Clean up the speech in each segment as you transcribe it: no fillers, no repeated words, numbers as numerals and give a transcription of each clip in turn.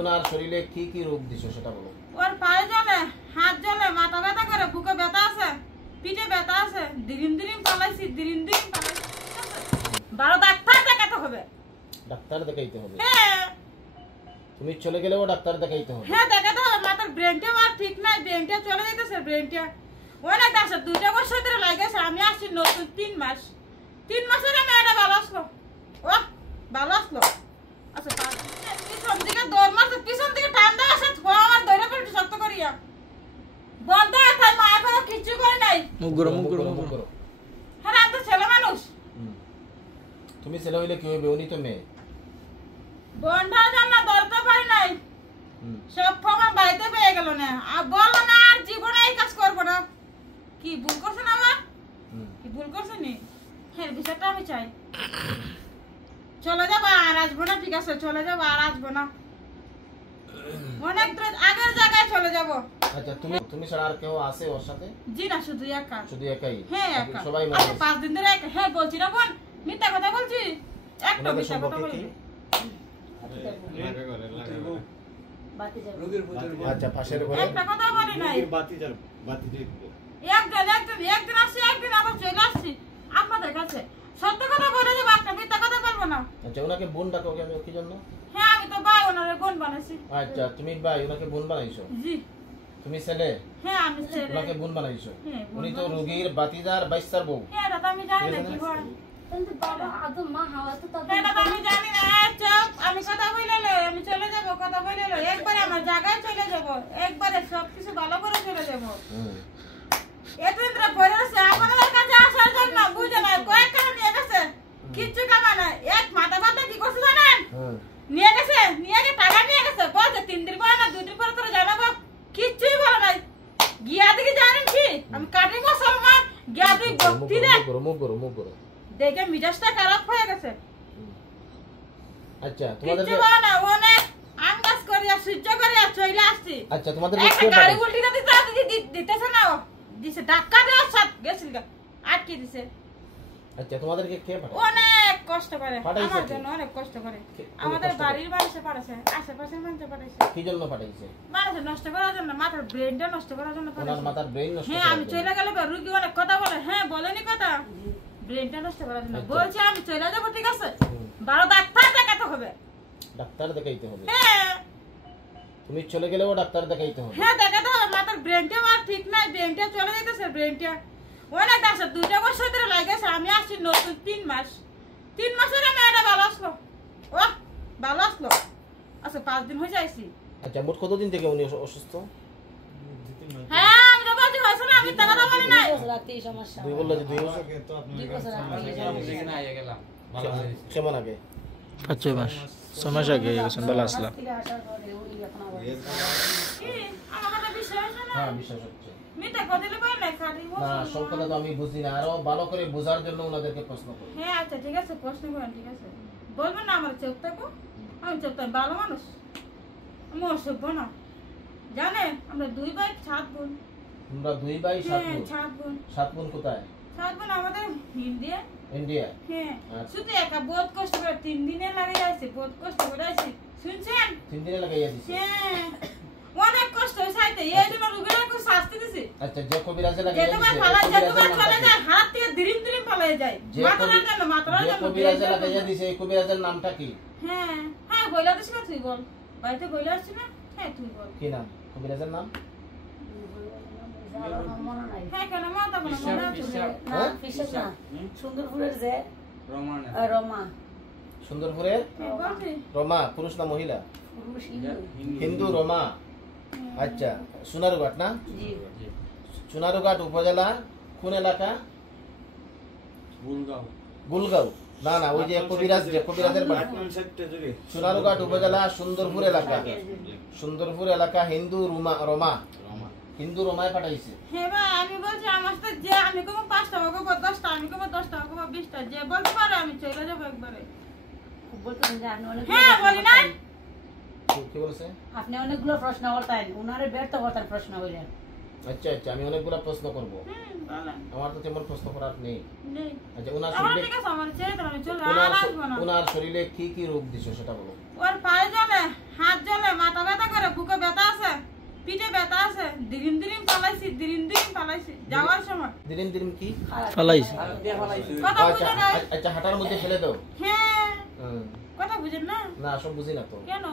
ওনার শরীরে কি কি রোগ দিছো সেটা বলো। ওর পায়ে জ্বলে, হাত জ্বলে, মাথা ব্যথা করে, বুকে ব্যথা আছে, পিঠে ব্যথা আছে, দিরিম দিরিম পালাইছি, দিরিম দিরিম পালাইছি। 12 ডাক্তার দেখাতে হবে। ডাক্তার দেখাইতে হবে? হ্যাঁ। তুমি চলে গেলেও ডাক্তার দেখাইতে হবে? হ্যাঁ দেখাতে হবে। মাথার ব্রেনটা আর ঠিক নাই, ব্রেনটা চলে যাইতেছে, ব্রেনটা অনেক আছে। 2 বছর ধরে লাগেছে। আমি আসছি নতুন 3 মাস। 3 মাসের আমি এটা ভালো আসলো। ও ভালো আসলো। আচ্ছা পিছন দিকে দৌড় মারছে, পিছন দিকে ঠান্ডা আসে, আমার দৌড়ে পড়ছে শক্ত করিয়া। বন্ধ আছে, মা এখনো কিছু করে নাই। মুখ করো। হ্যাঁ আমি তো ছেলে মানুষ। তুমি ছেলে হইলে কি হবে? উনি তো মেয়ে। বন্ধার জন্য দলতে পারি নাই। সব ফর্ম বাড়িতে পেয়ে গেল না। আর বললো না আর জীবনে এই কাজ করবো না। কি ভুল করছে না আমার? কি ভুল করছে নি? হ্যাঁ বিষয়টা আমি চাই। চলে যাবো আর আসবো না, ঠিক আছে চলে যাবো আর আসবো না। অনেক দূর আগের জায়গায় চলে যাবো। আচ্ছা তুমি ছাড়া আর কেউ আছে ওর সাথে? জি না, শুধু একা। শুধু একাই? হ্যাঁ একা। সবাই আচ্ছা 5 দিন ধরে একা। হ্যাঁ বলছি না বোন, মিথ্যা কথা বলছি? একটা মিথ্যা কথা বলি। আচ্ছা পাশের ঘরে একটা কথা বলি নাই। একদিন আসছি, একদিন আবার চলে আসছি আপনাদের কাছে। সত্য কথা বলে যাবো, একটা মিথ্যা কথা বলবো না। আচ্ছা ওনাকে বোন ডাকো কেন, কি জন্য? হ্যাঁ আমি তো ভাই ওনারে বোন বানাইছি। আচ্ছা তুমি ভাই, ওনাকে বোন বানাইছো? জি। তুমি ছেলে? হ্যাঁ আমি ছেলে। ওনাকে বোন বানাইছো? হ্যাঁ উনি তো রোগীর বাতিদার বাইস্তার বউ। হ্যাঁ দাদা আমি জানি না কি হয়। কিন্তু বাবা আদৌ মা হাওয়া তো তবে হ্যাঁ দাদা আমি জানি না। চুপ, আমি কথা বলে লই, আমি চলে যাব, কথা বলে লই। একবারে আমার জায়গায় চলে যাব, একবারে সবকিছু ভালো করে চলে যাব। এতদিন ধরে পড়ে আছে আমাদের কাছে আসার জন্য, বুঝে না কয়েক কারণ নিয়ে গেছে, কিচ্ছু কামা না। এক মাথা ব্যথা কি করছে জানেন? নিয়ে গেছে, নিয়ে গিয়ে টাকা নিয়ে গেছে, বলছে 3 দিন পরে না 2 দিন পরে তোরা জানাবো। কিচ্ছুই বলে নাই। গিয়া দিকে জানেন কি আমি কাটিং মুসলমান, গিয়া দিকে ভক্তি রে দেখে মিজাজটা খারাপ হয়ে গেছে। আচ্ছা তোমাদের কিচ্ছু বলে না, অনেক আঙ্গাস করিয়া সহ্য করিয়া চলে আসছি। আচ্ছা তোমাদের একটা গাড়ি উল্টিটা দিতেছে না, দিছে ধাক্কা দেওয়ার সাথে গেছিল আটকে দিছে। আচ্ছা তোমাদেরকে কে পাঠায়? অনেক কষ্ট করে পাঠাইছে আমার কে? জন্য, অনেক কষ্ট করে। আমাদের বাড়ির মানুষে পাঠাইছে, আশেপাশের মানুষে পাঠাইছে। কি জন্য পাঠাইছে? মানুষের নষ্ট করার জন্য, মাথার ব্রেনটা নষ্ট করার জন্য ওনার পাঠাইছে। মাথার ব্রেইন নষ্ট হ্যাঁ আমি চলে গেলে রুগী অনেক কথা বলে। হ্যাঁ বলেনি কথা, ব্রেনটা নষ্ট করার জন্য বলছে। আমি চলে যাবো, ঠিক আছে 12 ডাক্তার দেখাতে হবে। ডাক্তার দেখাইতে হবে? হ্যাঁ। তুমি চলে গেলেও ডাক্তার দেখাইতে হবে? হ্যাঁ দেখাতে হবে। মাথার ব্রেনটা আর ঠিক নাই, ব্রেনটা চলে যাইতেছে, ব্রেনটা অনেক আছে। 2 বছর ধরে লাগেছে। আমি আসছি নতুন 3 মাস। 3 মাসের আমি এটা ভালো আসলো। ও ভালো আসলো। আচ্ছা 5 দিন হয়ে যাইছি। আচ্ছা মোট কতদিন থেকে উনি অসুস্থ? হ্যাঁ আমি তো বলছি হয়েছে না, আমি টাকা বলি নাই। রাতে সমস্যা দুই বললো যে 2 বছর। কেমন আগে? 5 মাস 6 মাস আগে গেছেন ভালো আসলাম। কি আমার কথা বিশ্বাস হচ্ছে না? হ্যাঁ বিশ্বাস হচ্ছে। মিথ্যা কথা দিলে পারে না, খালি না সব কথা তো আমি বুঝি না, আরো ভালো করে বোঝার জন্য ওনাদেরকে প্রশ্ন করি। হ্যাঁ আচ্ছা ঠিক আছে, প্রশ্ন করেন, ঠিক আছে বলবেন না আমার চোখ থাকো। আমি চোখ থাক ভালো মানুষ, আমি অসভ্য না। জানেন আমরা 2 ভাই 7 বোন। তোমরা 2 ভাই 7 বোন? 7 বোন। 7 বোন কোথায়? 7 বোন আমাদের ইন্ডিয়া। ইন্ডিয়া? হ্যাঁ আচ্ছা। শুধু একা বহুত কষ্ট করে 3 দিনে লাগে যাচ্ছে, বহুত কষ্ট করে আছি শুনছেন? 3 দিনে লাগাইয়া দিছে? হ্যাঁ অনেক কষ্ট হইছে। এই জন্য রোগীরা খুব শাস্তি দিছে। আচ্ছা যে কবিরাজে লাগাইয়া যেতবার দিছে ফালা যেতবার চলে যায় হাত থেকে দিরিম দিরিম পালিয়ে যায়। মাথার জন্য, মাথার যে জন্য কবিরাজে লাগাইয়া দিছে এই কবিরাজের নামটা কি? হ্যাঁ হ্যাঁ বইলা দিস না, তুই বল। বাড়িতে বইলা আসছি না? হ্যাঁ তুই বল কি নাম কবিরাজের নাম? হ্যাঁ কেন মাথা কোনো মনে আছে? না ফিশাস না সুন্দরপুরের যে রমা সুন্দরপুরের বলছি রমা, পুরুষ না মহিলা? পুরুষ হিন্দু রমা। আচ্ছা সোনারুঘাট না? জি সোনারুঘাট উপজেলা কোন এলাকা? গুলগাঁও। না না ওই যে কবিরাজ, যে কবিরাজের বাড়ি সোনারুঘাট উপজেলা সুন্দরপুর এলাকা। সুন্দরপুর এলাকা হিন্দু রমা, হিন্দু রমায় পাঠাইছে। হ্যাঁ ভাই আমি বলছি আমার সাথে যে আমি কম 5 টাকা কম 10 টাকা, আমি কম 10 টাকা কম 20 টাকা, যে বলতে পারে আমি চলে যাবো একবারে। বলতেন যে আপনি অনেক হ্যাঁ বলি না কি বলছে? আপনি অনেকগুলো প্রশ্ন করতেন, উনারে ব্যর্থ করতেন প্রশ্ন করে। আচ্ছা আচ্ছা আমি অনেকগুলো প্রশ্ন করব। বলেন। আমার তো তেমন প্রশ্ন করার নেই। নেই। আচ্ছা ওনার আমার শরীরে ঠিক আছে, আমার ছেড়ে দাও, আমি চলে আসবো না। ওনার শরীরে কি কি রোগ দিছো সেটা বলো। ওর পায়ে জ্বলে, হাত জ্বলে, মাথা ফালাইছি যাওয়ার সময়। দিরিম দিরিম কি? ফালাইছে। কথা বুঝে না? আচ্ছা হাঁটার মধ্যে ফেলে দাও। হ্যাঁ হুম। কথা বুঝেন না? না সব বুঝি না তো। কেন?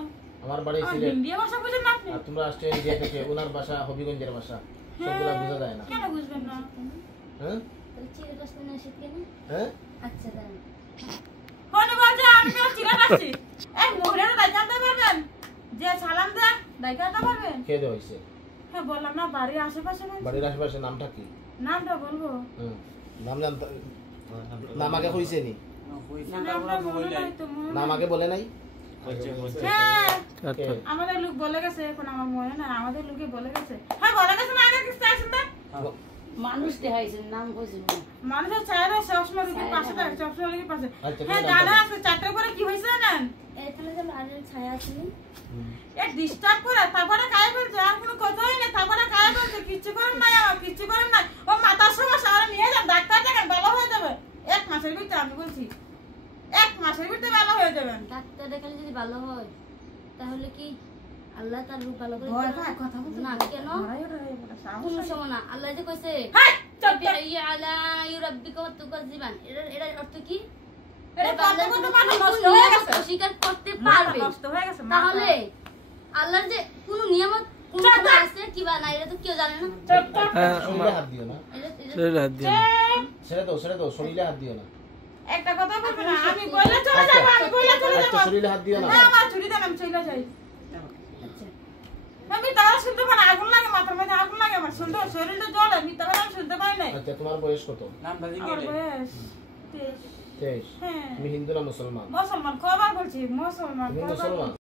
আমার বাড়ি আর সিলেট। হিন্দি ভাষা বুঝেন না আপনি? আর তোমরা আসছে ইন্ডিয়া থেকে, ওনার ভাষা হবিগঞ্জের ভাষা, সবগুলা বোঝা যায় না। কেন বুঝবেন না? হ্যাঁ তাহলে চিড়ে দশ মিনিট শীত কেন? হ্যাঁ আচ্ছা দাঁড়ান। হনে বলছে আমি কেন চিরা রাখছি? এই মহিলারা দাইকাতে পারবেন? যে সালাম দেয় দাইকাতে পারবেন? খেয়ে দেওয়া হয়েছে। হ্যাঁ বললাম না বাড়ির আশেপাশে না। বাড়ির আশেপাশে নামটা কি? নামটা বলবো? হুম। নাম জানতে নাম আগে কইছে নি? নামটা মনে নাই তো মনে নাম নাই। আগে বলে নাই? হ্যাঁ কে? আমাদের লোক বলে গেছে, এখন আমার মনে নাই, আমাদের লোকে বলে গেছে। হ্যাঁ বলে গেছে না আগে কিছু আসেন তো? মানুষ দেখাইছেন নাম কইছেন না। মানুষের চাহিদা সবসময় রুগীর পাশে থাকে, সবসময় রুগীর পাশে। আচ্ছা, হ্যাঁ তুমি জানা নামটা আছে 4টার পরে কি হয়েছে জানেন? এখানে যেন আরেক ছায়া আছে না? হুম। এক ডিস্টার্ব করে তারপরে কায়ে ফেলছে, আর কোনো কথাই নেই, তারপরে কায়ে ফেলছে, কিচ্ছু করেন নাই, আমার কিচ্ছু করেন নাই। ও মাথার সমস্যা, আর নিয়ে যান ডাক্তার দেখেন, ভালো হয়ে যাবে 1 মাসের ভিতরে। আমি বলছি 1 মাসের ভিতরে ভালো হয়ে যাবেন। ডাক্তার দেখালে যদি ভালো হয় তাহলে কি আল্লাহ তার রূপ ভালো করে ভয় দিবে পায় কথা বলতে না কেন? লড়াই ওড়াই বলে সাহস কোন হয়। সময় না আল্লাহ যে কইছে হাই, চুপ কর। আলা ইউরাব্বিকা ওয়া তুকাজ্জিবান, এর অর্থ কি? এটা বান্দার কত কোনো মানুষ নষ্ট কোনো হয়ে নিয়ামত গেছে। অস্বীকার করতে মাথা পারবে নষ্ট হয়ে গেছে, মাথা। তাহলে আল্লাহর যে কোনো নিয়ামত কোন চুপ সময় কর। আছে কি বা না এটা তো কেউ জানে না। চুপ কর। শরীরে হাত দিও না। শরীরে হাত দিয়ে না। চুপ। ছেড়ে দাও, শরীরে হাত দিও না। একটা কথা বলবে না, আমি বলে চলে যাবো, আমি বলে চলে আচ্ছা যাবো। শরীরে হাত দিও না। না আমার ছুরি দেন, আমি চলে যাই। আচ্ছা আমি তাও শুনতে পারি, আগুন লাগে মাথার মধ্যে, আগুন লাগে আমার, শুনতে শরীরটা জ্বলে, মিথ্যা কথা আমি শুনতে পাই নাই। আচ্ছা তোমার বয়স কত? আমার বয়স 23। 23। হ্যাঁ তুমি হিন্দু না মুসলমান? মুসলমান, কবার বলছি মুসলমান, তুমি কবার মুসলমান? বলছি।